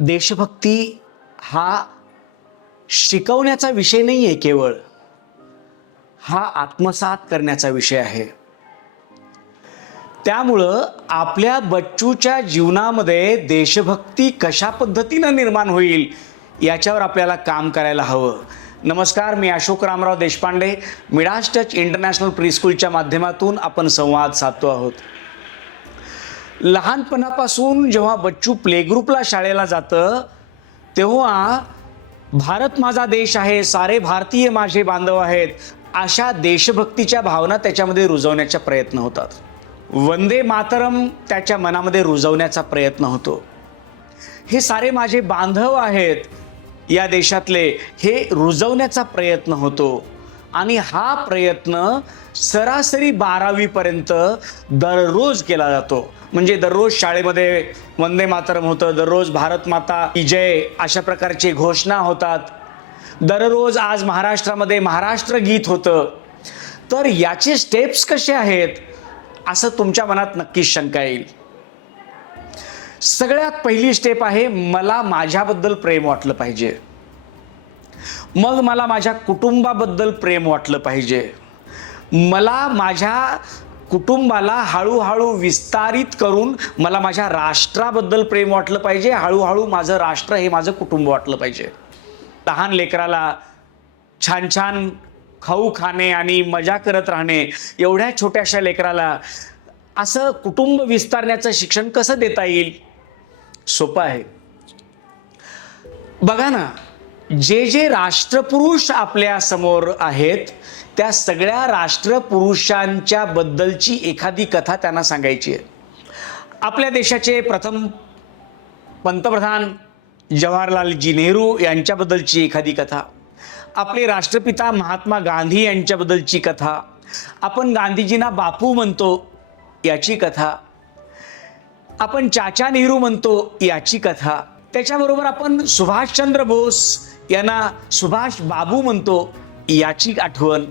देशभक्ती हा शिकवण्याचा विषय नाही आहे केवळ. हा आत्मसात करण्याचा विषय आहे. त्यामुळं आपल्या बच्चूच्या जीवनामध्ये देशभक्ती कशा पद्धतीनं निर्माण होईल याच्यावर आपल्याला काम करायला हवं. नमस्कार मी Ashok Ramrao Deshpande. Midas touch international प्रीस्कूलच्या माध्यमातून आपण संवाद साधतो आहोत. लहानपणापासून जेव्हा बच्चू प्लेग्रुपला शाळेला जातं तेव्हा भारत माझा देश आहे सारे भारतीय माझे बांधव आहेत अशा देशभक्तीच्या भावना त्याच्यामध्ये रुजवण्याचा प्रयत्न होतात. वंदे मातरम त्याच्या मनामध्ये रुजवण्याचा प्रयत्न होतो. हे सारे माझे बांधव आहेत या देशातले हे रुजवण्याचा प्रयत्न होतो. आणि हा प्रयत्न सरासरी बारावीपर्यंत दररोज केला जातो. म्हणजे दररोज शाळेमध्ये वंदे मातरम होतं दररोज भारत माता विजय अशा प्रकारची घोषणा होतात. दररोज आज महाराष्ट्रामध्ये महाराष्ट्र गीत होतं. तर याचे स्टेप्स कसे आहेत? असं तुमच्या मनात नक्कीच शंका येईल. सगळ्यात पहिली स्टेप आहे मला माझ्याबद्दल प्रेम वाटलं पाहिजे. मग मला माझ्या कुटुंबाबद्दल प्रेम वाटलं पाहिजे. मला माझ्या कुटुंबाला हळूहळू विस्तारित करून मला माझ्या राष्ट्राबद्दल प्रेम वाटलं पाहिजे. हळूहळू माझं राष्ट्र हे माझं कुटुंब वाटलं पाहिजे. लहान लेकराला छान छान खाऊ खाणे आणि मजा करत राहणे एवढ्या छोट्याशा लेकराला असं कुटुंब विस्तारण्याचं शिक्षण कसं देता येईल? सोपं आहे. बघा ना जे जे राष्ट्रपुरुष आपल्यासमोर आहेत त्या सगळ्या राष्ट्रपुरुषांच्या बद्दलची एखादी कथा त्यांना सांगायची आहे. आपल्या देशाचे प्रथम पंतप्रधान जवाहरलालजी नेहरू यांच्याबद्दलची एखादी कथा आपले राष्ट्रपिता महात्मा गांधी यांच्याबद्दलची कथा आपण गांधीजींना बापू म्हणतो याची कथा आपण चाचा नेहरू म्हणतो याची कथा त्याच्याबरोबर आपण सुभाषचंद्र बोस यांना सुभाष बाबू म्हणतो याची आठवण.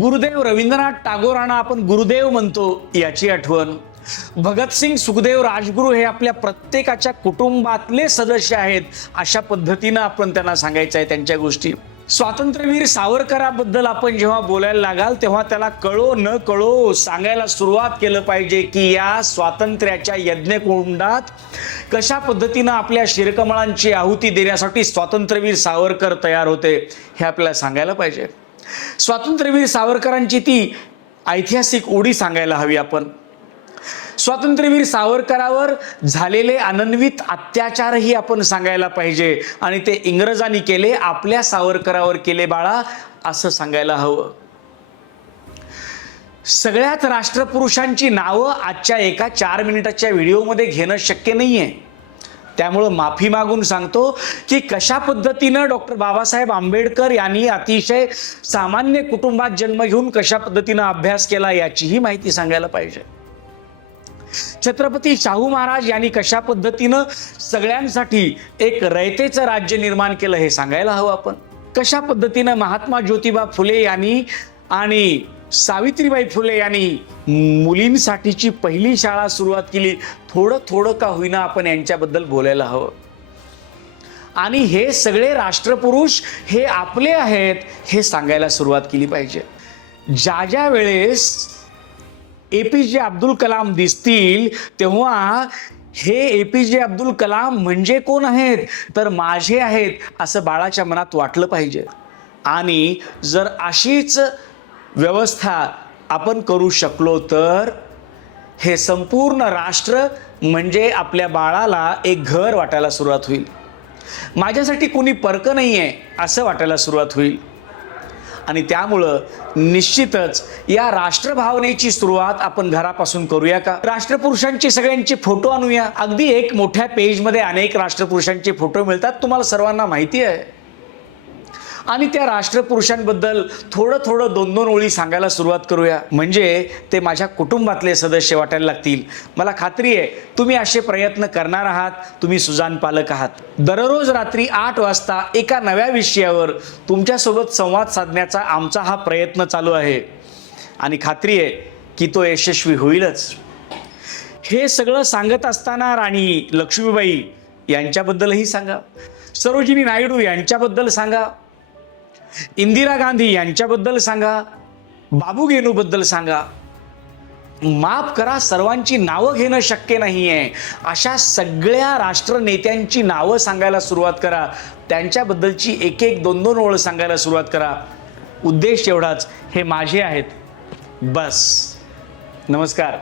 गुरुदेव रवींद्रनाथ टागोरांना आपण गुरुदेव म्हणतो याची आठवण. भगतसिंग सुखदेव राजगुरू हे आपल्या प्रत्येकाच्या कुटुंबातले सदस्य आहेत अशा पद्धतीनं आपण त्यांना सांगायचं आहे त्यांच्या गोष्टी. स्वातंत्र्यवीर सावरकराबद्दल आपण जेव्हा बोलायला लागाल तेव्हा त्याला कळो न कळो सांगायला सुरुवात केलं पाहिजे की या स्वातंत्र्याच्या यज्ञकुंडात कशा पद्धतीनं आपल्या शिरकमळांची आहुती देण्यासाठी स्वातंत्र्यवीर सावरकर तयार होते हे आपल्याला सांगायला पाहिजे. स्वातंत्र्यवीर सावरकरांची ती ऐतिहासिक ओढी सांगायला हवी आपण. स्वातंत्र्यवीर सावरकरावर झालेले अनन्वित अत्याचारही आपण सांगायला पाहिजे. आणि ते इंग्रजांनी केले आपल्या सावरकरावर केले बाळा असं सांगायला हवं. सगळ्यात राष्ट्रपुरुषांची नावं आजच्या एका चार मिनिटाच्या व्हिडिओमध्ये घेणं शक्य नाही आहे त्यामुळं माफी मागून सांगतो की कशा पद्धतीनं डॉक्टर बाबासाहेब आंबेडकर यांनी अतिशय सामान्य कुटुंबात जन्म घेऊन कशा पद्धतीनं अभ्यास केला याचीही माहिती सांगायला पाहिजे. छत्रपती शाहू महाराज यांनी कशा पद्धतीनं सगळ्यांसाठी एक रयतेचं राज्य निर्माण केलं हे सांगायला हवं आपण? कशा पद्धतीनं महात्मा ज्योतिबा फुले यांनी आणि सावित्रीबाई फुले यांनी मुलींसाठीची पहिली शाळा सुरुवात केली? थोडं थोडं का होईना आपण यांच्याबद्दल बोलायला हवं? आणि हे सगळे राष्ट्रपुरुष हे आपले आहेत हे सांगायला सुरुवात केली पाहिजे. ज्या ज्या वेळेस ए पी जे अब्दुल कलाम दिसतील तेव्हा हे ए पी जे अब्दुल कलाम म्हणजे कोण आहेत? तर माझे आहेत असं बाळाच्या मनात वाटलं पाहिजे. आणि जर अशीच व्यवस्था आपण करू शकलो तर हे संपूर्ण राष्ट्र म्हणजे आपल्या बाळाला एक घर वाटायला सुरुवात होईल. माझ्यासाठी कुणी परकं नाही आहे असं वाटायला सुरुवात होईल. आणि त्यामुळं निश्चितच या राष्ट्रभावनेची सुरुवात आपण घरापासून करूया का? राष्ट्रपुरुषांचे सगळ्यांचे फोटो आणूया. अगदी एक मोठ्या पेजमध्ये अनेक राष्ट्रपुरुषांचे फोटो मिळतात. तुम्हाला सर्वांना माहिती आहे. आणि त्या राष्ट्रपुरुषांबद्दल थोडं थोडं दोन दोन ओळी सांगायला सुरुवात करूया. म्हणजे ते माझ्या कुटुंबातले सदस्य वाटायला लागतील. मला खात्री आहे तुम्ही असे प्रयत्न करणार आहात. तुम्ही सुजान पालक आहात. दररोज रात्री आठ वाजता एका नव्या विषयावर तुमच्यासोबत संवाद साधण्याचा आमचा हा प्रयत्न चालू आहे. आणि खात्री आहे की तो यशस्वी होईलच. हे सगळं सांगत असताना राणी लक्ष्मीबाई यांच्याबद्दलही सांगा. सरोजिनी नायडू यांच्याबद्दल सांगा. इंदिरा गांधी यांच्याबद्दल सांगा बाबू गेनूबद्दल सांगा. माफ करा सर्वांची नावं घेणं शक्य नाही आहे अशा सगळ्या राष्ट्रनेत्यांची नावं सांगायला सुरुवात करा. त्यांच्याबद्दलची एक एक दोन दोन ओळ सांगायला सुरुवात करा. उद्देश एवढाच हे माझे आहेत. बस. नमस्कार.